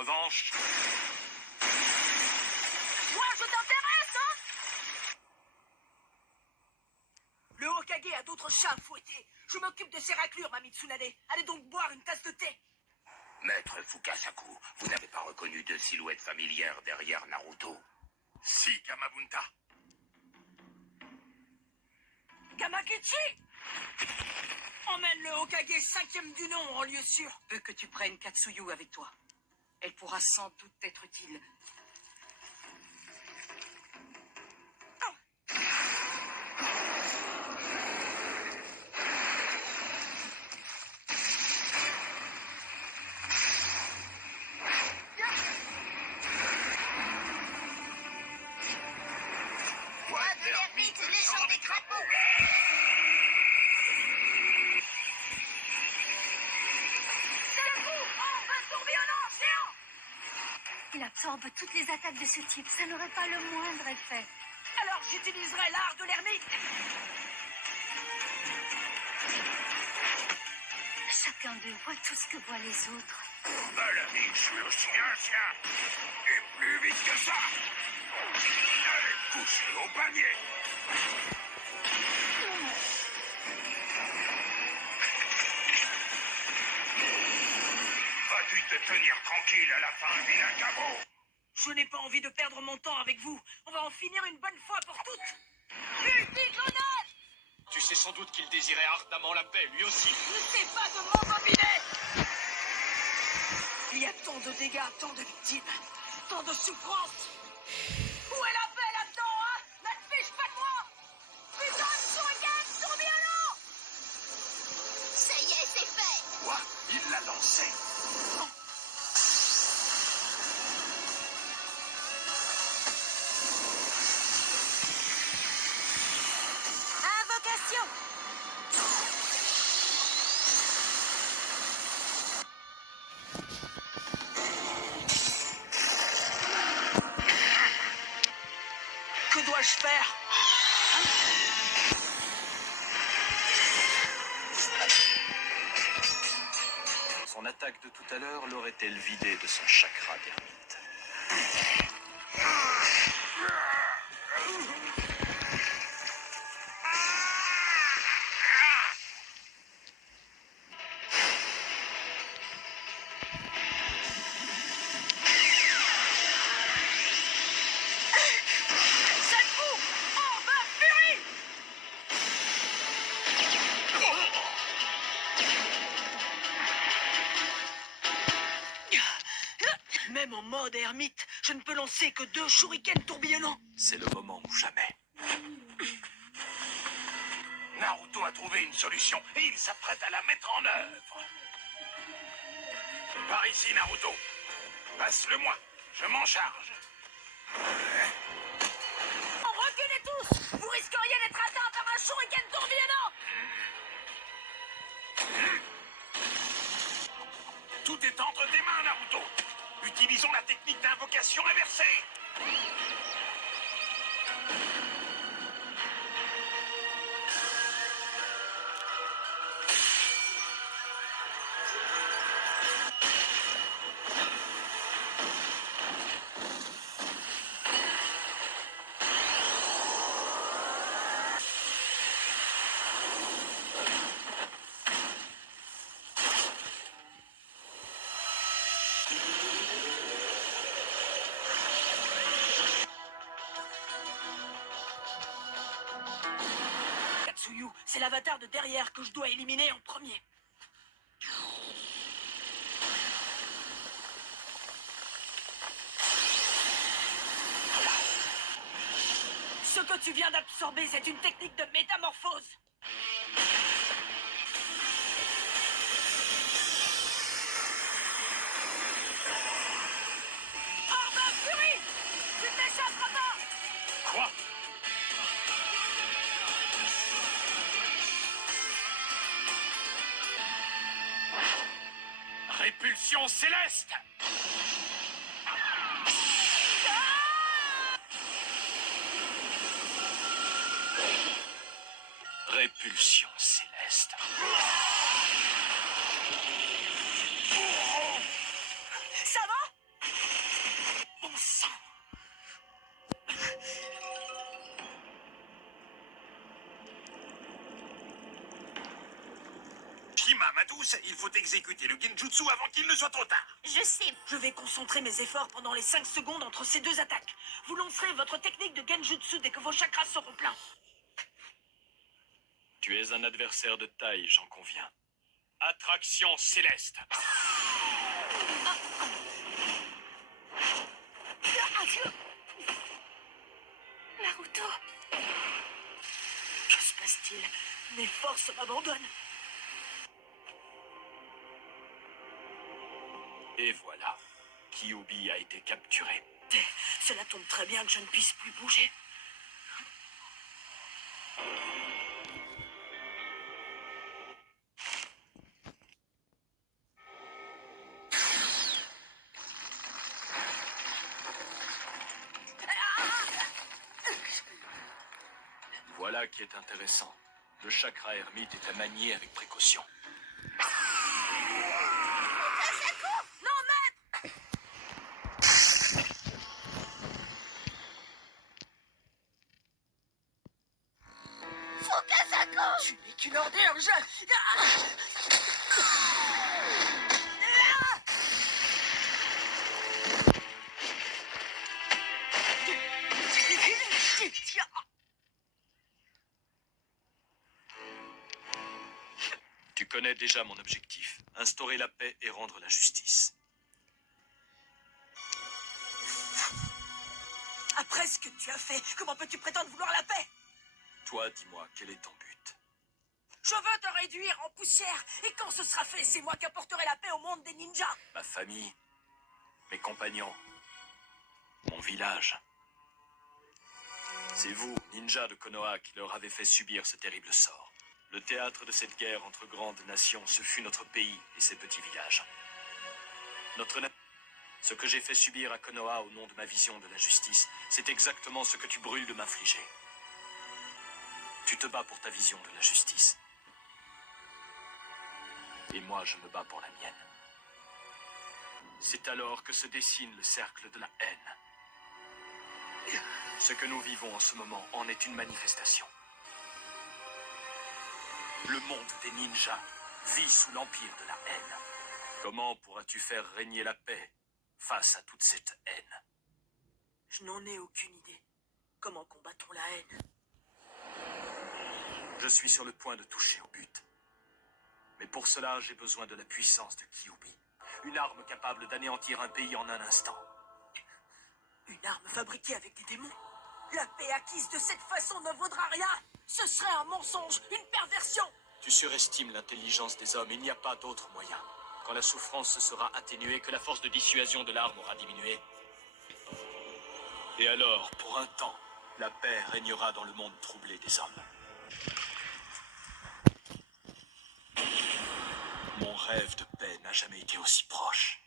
revanche... Moi, je t'intéresse, hein? Le Hokage a d'autres chats à fouetter. Je m'occupe de ses raclures, ma Mitsunade. Allez donc boire une tasse de thé. Maître Fukasaku, vous n'avez pas reconnu de silhouette familière derrière Naruto? Si, Kamabunta. Gamakichi! Emmène le Hokage 5e du nom en lieu sûr. Veux que tu prennes Katsuyu avec toi. Elle pourra sans doute être utile. Roi de l'ermite, légende des crapauds. Il absorbe toutes les attaques de ce type. Ça n'aurait pas le moindre effet. Alors j'utiliserai l'art de l'ermite. Chacun d'eux voit tout ce que voient les autres. Bel ami, je suis aussi ancien. Et plus vite que ça. Allez, couchez au panier. Vas-tu te tenir tranquille à la fin, vilain cabot? Je n'ai pas envie de perdre mon temps avec vous. On va en finir une bonne fois pour toutes. Multigrenade! Tu sais sans doute qu'il désirait ardemment la paix, lui aussi. Ne sais pas de m'embobiner! Il y a tant de dégâts, tant de victimes, tant de souffrances. Où est la paix là-dedans, hein? Ne te fiche pas de moi! Putain de shuriken tourbillonnant! Ça y est, c'est fait. Quoi? Il l'a lancé. Invocation! Que dois-je faire? Son attaque de tout à l'heure l'aurait-elle vidé de son chakra d'ermite? Senpu! En bas, furie! Même en mode ermite, je ne peux lancer que 2 shurikens tourbillonnants. C'est le moment ou jamais. Naruto a trouvé une solution et il s'apprête à la mettre en œuvre. Par ici, Naruto. Passe-le-moi. Je m'en charge. Reculez tous! Vous risqueriez d'être atteint par un shuriken tourbillonnant! Tout est entre tes mains, Naruto. Utilisons la technique d'invocation inversée. Katsuyu, c'est l'avatar de derrière que je dois éliminer en premier. Ce que tu viens d'absorber, c'est une technique de métamorphose. Orbe Fury! Tu ne t'échapperas pas! Quoi? Répulsion céleste! Répulsion céleste. Ça va? tous, il faut exécuter le genjutsu avant qu'il ne soit trop tard. Je sais. Je vais concentrer mes efforts pendant les 5 secondes entre ces deux attaques. Vous lancerez votre technique de genjutsu dès que vos chakras seront pleins. Tu es un adversaire de taille, j'en conviens. Attraction céleste. Naruto. Que se passe-t-il? Mes forces m'abandonnent. Et voilà, Kyuubi a été capturé. Cela tombe très bien que je ne puisse plus bouger. Voilà qui est intéressant. Le chakra ermite est à manier avec précaution. Tu n'es qu'une ordure, Tu connais déjà mon objectif. Instaurer la paix et rendre la justice. Après ce que tu as fait, comment peux-tu prétendre vouloir la paix? Toi, dis-moi, quel est ton but? Je veux te réduire en poussière, et quand ce sera fait, c'est moi qui apporterai la paix au monde des ninjas. Ma famille, mes compagnons, mon village. C'est vous, ninjas de Konoha, qui leur avez fait subir ce terrible sort. Le théâtre de cette guerre entre grandes nations, ce fut notre pays et ses petits villages. Ce que j'ai fait subir à Konoha au nom de ma vision de la justice, c'est exactement ce que tu brûles de m'infliger. Tu te bats pour ta vision de la justice. Et moi, je me bats pour la mienne. C'est alors que se dessine le cercle de la haine. Ce que nous vivons en ce moment en est une manifestation. Le monde des ninjas vit sous l'empire de la haine. Comment pourras-tu faire régner la paix face à toute cette haine? Je n'en ai aucune idée. Comment combat-on la haine? Je suis sur le point de toucher au but. Mais pour cela, j'ai besoin de la puissance de Kyuubi. Une arme capable d'anéantir un pays en un instant. Une arme fabriquée avec des démons? La paix acquise de cette façon ne vaudra rien. Ce serait un mensonge, une perversion. Tu surestimes l'intelligence des hommes, il n'y a pas d'autre moyen. Quand la souffrance se sera atténuée, que la force de dissuasion de l'arme aura diminué. Et alors, pour un temps, la paix régnera dans le monde troublé des hommes. Mon rêve de paix n'a jamais été aussi proche.